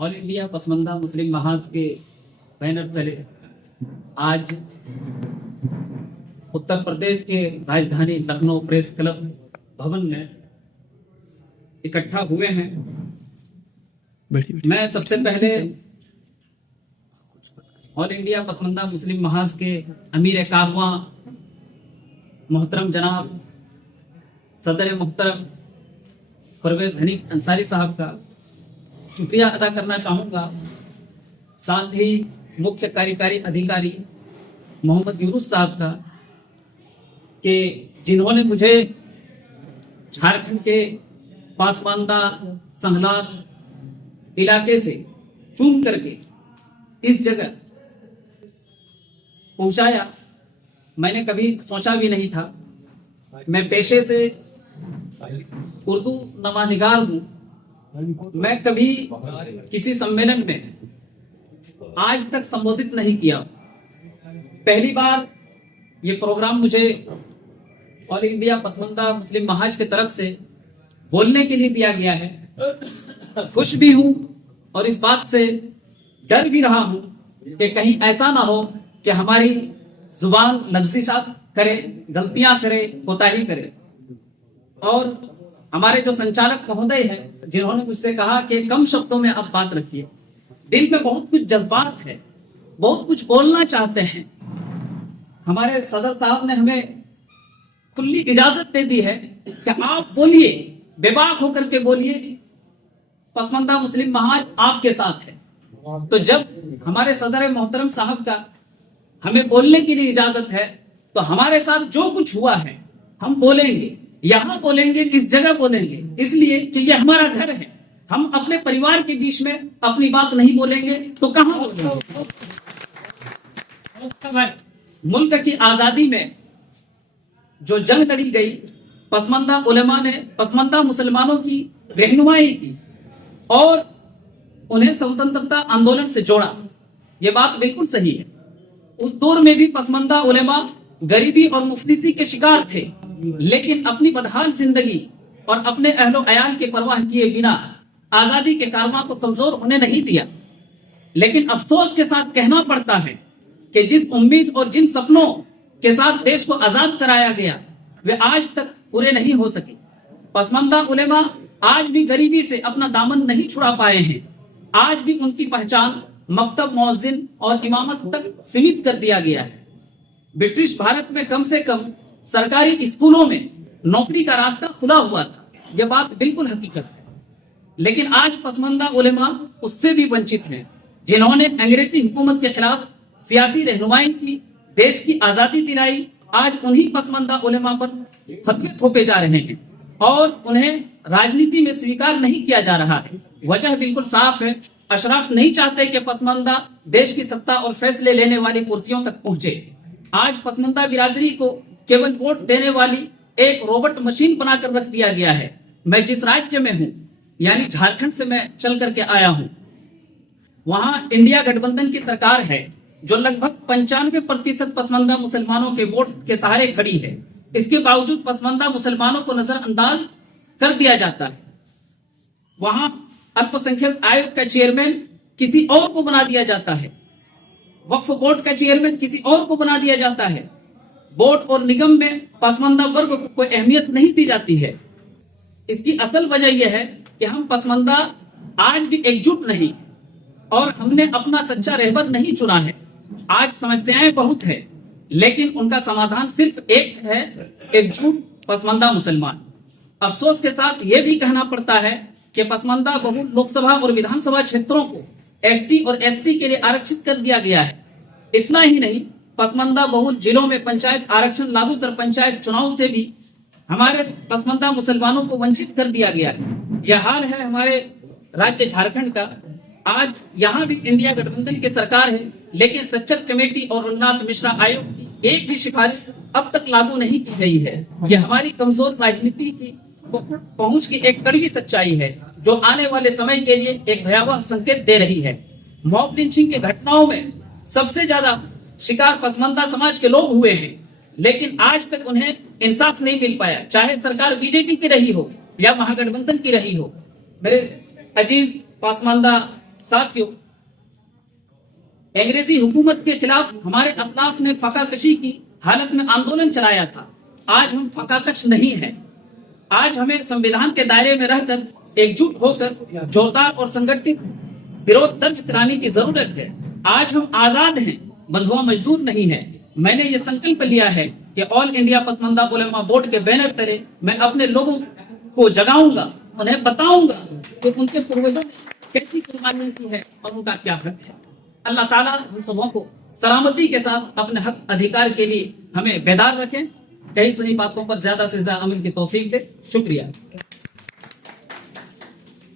All India पसमंदा मुस्लिम महाज के banner तले आज उत्तर प्रदेश के राजधानी लखनऊ प्रेस क्लब भवन में इकट्ठा हुए हैं। मैं सबसे पहले ऑल इंडिया पसमंदा मुस्लिम महाज के अमीर कारवां मोहतरम जनाब सदर मोहतरम परवेज हनीफ अंसारी साहब का शुक्रिया अदा करना चाहूँगा। साथ ही मुख्य कार्यकारी अधिकारी मोहम्मद यूनुस साहब का कि जिन्होंने मुझे झारखंड के पासमानदा संहलाद इलाके से चुन करके इस जगह पहुंचाया। मैंने कभी सोचा भी नहीं था। मैं पेशे से उर्दू नवानिगार हूं। मैं कभी किसी सम्मेलन में आज तक संबोधित नहीं किया। पहली बार ये प्रोग्राम मुझे ऑल इंडिया पसमंदा मुस्लिम महाज की तरफ से बोलने के लिए दिया गया है। खुश भी हूं और इस बात से डर भी रहा हूं कि कहीं ऐसा ना हो कि हमारी जुबान लफ्ज़िशात करे, गलतियां करे, कोताही करे। और हमारे जो संचालक महोदय हैं जिन्होंने मुझसे कहा कि कम शब्दों में आप बात रखिए, दिल में बहुत कुछ जज्बात है, बहुत कुछ बोलना चाहते हैं। हमारे सदर साहब ने हमें खुली इजाजत दे दी है कि आप बोलिए, बेबाक होकर के बोलिए, पसमंदा मुस्लिम महाज आपके साथ है। तो जब हमारे सदर मोहतरम साहब का हमें बोलने के लिए इजाजत है तो हमारे साथ जो कुछ हुआ है हम बोलेंगे। यहां बोलेंगे, किस जगह बोलेंगे, इसलिए कि ये हमारा घर है। हम अपने परिवार के बीच में अपनी बात नहीं बोलेंगे तो कहां बोलेंगे। मुल्क की आजादी में जो जंग लड़ी गई, पसमंदा उलेमा ने पसमंदा मुसलमानों की रहनुमाई की और उन्हें स्वतंत्रता आंदोलन से जोड़ा। ये बात बिल्कुल सही है। उस दौर में भी पसमंदा उलेमा गरीबी और मुफलिसी के शिकार थे, लेकिन अपनी बदहाल जिंदगी और अपने अहलो अयाल के परवाह किए बिना आजादी के कारवां को कमजोर होने नहीं दिया। लेकिन अफसोस के साथ कहना पड़ता है कि जिस उम्मीद और जिन सपनों के साथ देश को आजाद कराया गया वे आज तक पूरे नहीं हो सके। पसमंदा उलेमा आज भी गरीबी से अपना दामन नहीं छुड़ा पाए हैं। आज भी उनकी पहचान मकतब, मुअज्जिन और इमामत तक सीमित कर दिया गया है। ब्रिटिश भारत में कम से कम सरकारी स्कूलों में नौकरी का रास्ता खुला हुआ था। यह बात बिल्कुल हकीकत है। लेकिन आज पसमंदा उलेमा उससे भी वंचित हैं। जिन्होंने अंग्रेजी हुकूमत के खिलाफ सियासी रहनुमाई की, देश की आजादी दिलाई, आज उन्हीं पसमंदा उलेमा पर फतवे थोपे जा रहे हैं और उन्हें राजनीति में स्वीकार नहीं किया जा रहा है। वजह बिल्कुल साफ है। अशराफ नहीं चाहते कि पसमंदा देश की सत्ता और फैसले लेने वाली कुर्सियों तक पहुंचे। आज पसमंदा बिरादरी को केवल वोट देने वाली एक रोबोट मशीन बनाकर रख दिया गया है। मैं जिस राज्य में हूं, यानी झारखंड से मैं चल करके आया हूं, वहां इंडिया गठबंधन की सरकार है जो लगभग 95% पसमंदा मुसलमानों के वोट के सहारे खड़ी है। इसके बावजूद पसमंदा मुसलमानों को नजरअंदाज कर दिया जाता है। वहां अल्पसंख्यक आयोग का चेयरमैन किसी और को बना दिया जाता है। वक्फ बोर्ड का चेयरमैन किसी और को बना दिया जाता है। बोर्ड और निगम में पसमंदा वर्ग को कोई अहमियत नहीं दी जाती है। इसकी असल वजह यह है कि हम पसमंदा आज भी एकजुट नहीं और हमने अपना सच्चा रहबर नहीं चुना है। आज समस्याएं बहुत है, लेकिन उनका समाधान सिर्फ एक है, एकजुट पसमंदा मुसलमान। अफसोस के साथ यह भी कहना पड़ता है कि पसमंदा बहुल लोकसभा और विधानसभा क्षेत्रों को एसटी और एससी के लिए आरक्षित कर दिया गया है। इतना ही नहीं, पसमंदा बहुल जिलों में पंचायत आरक्षण लागू कर पंचायत चुनाव से भी हमारे पसमंदा मुसलमानों को वंचित कर दिया गया है। यह हाल है हमारे राज्य झारखंड का। आज यहाँ भी इंडिया गठबंधन की सरकार है, लेकिन सच्चर कमेटी और रघुनाथ मिश्रा आयोग की एक भी सिफारिश अब तक लागू नहीं की गई है। यह हमारी कमजोर राजनीति की पहुंच की एक कड़वी सच्चाई है जो आने वाले समय के लिए एक भयावह संकेत दे रही है। मॉब लिंचिंग की घटनाओं में सबसे ज्यादा शिकार पसमंदा समाज के लोग हुए हैं, लेकिन आज तक उन्हें इंसाफ नहीं मिल पाया, चाहे सरकार बीजेपी की रही हो या महागठबंधन की रही हो। मेरे अजीज पसमानदा साथियों, अंग्रेजी हुकूमत के खिलाफ हमारे असलाफ ने फकाकशी की हालत में आंदोलन चलाया था। आज हम फकाकश नहीं हैं। आज हमें संविधान के दायरे में रहकर एकजुट होकर जोरदार और संगठित विरोध दर्ज कराने की जरूरत है। आज हम आजाद हैं, बंधुआ मजदूर नहीं है। मैंने ये संकल्प लिया है कि ऑल इंडिया पसमंदा उलेमा बोर्ड के बैनर तले मैं अपने लोगों को जगाऊंगा, उन्हें बताऊंगा कि उनके पूर्वजों ने कैसी कुर्बानी की है और उनका क्या हक है। अल्लाह ताला हम सबों को सलामती के साथ अपने हक अधिकार के लिए हमें बेदार रखें। कई सुनी बातों पर ज्यादा से ज्यादा अमल की तौफीक दे। शुक्रिया।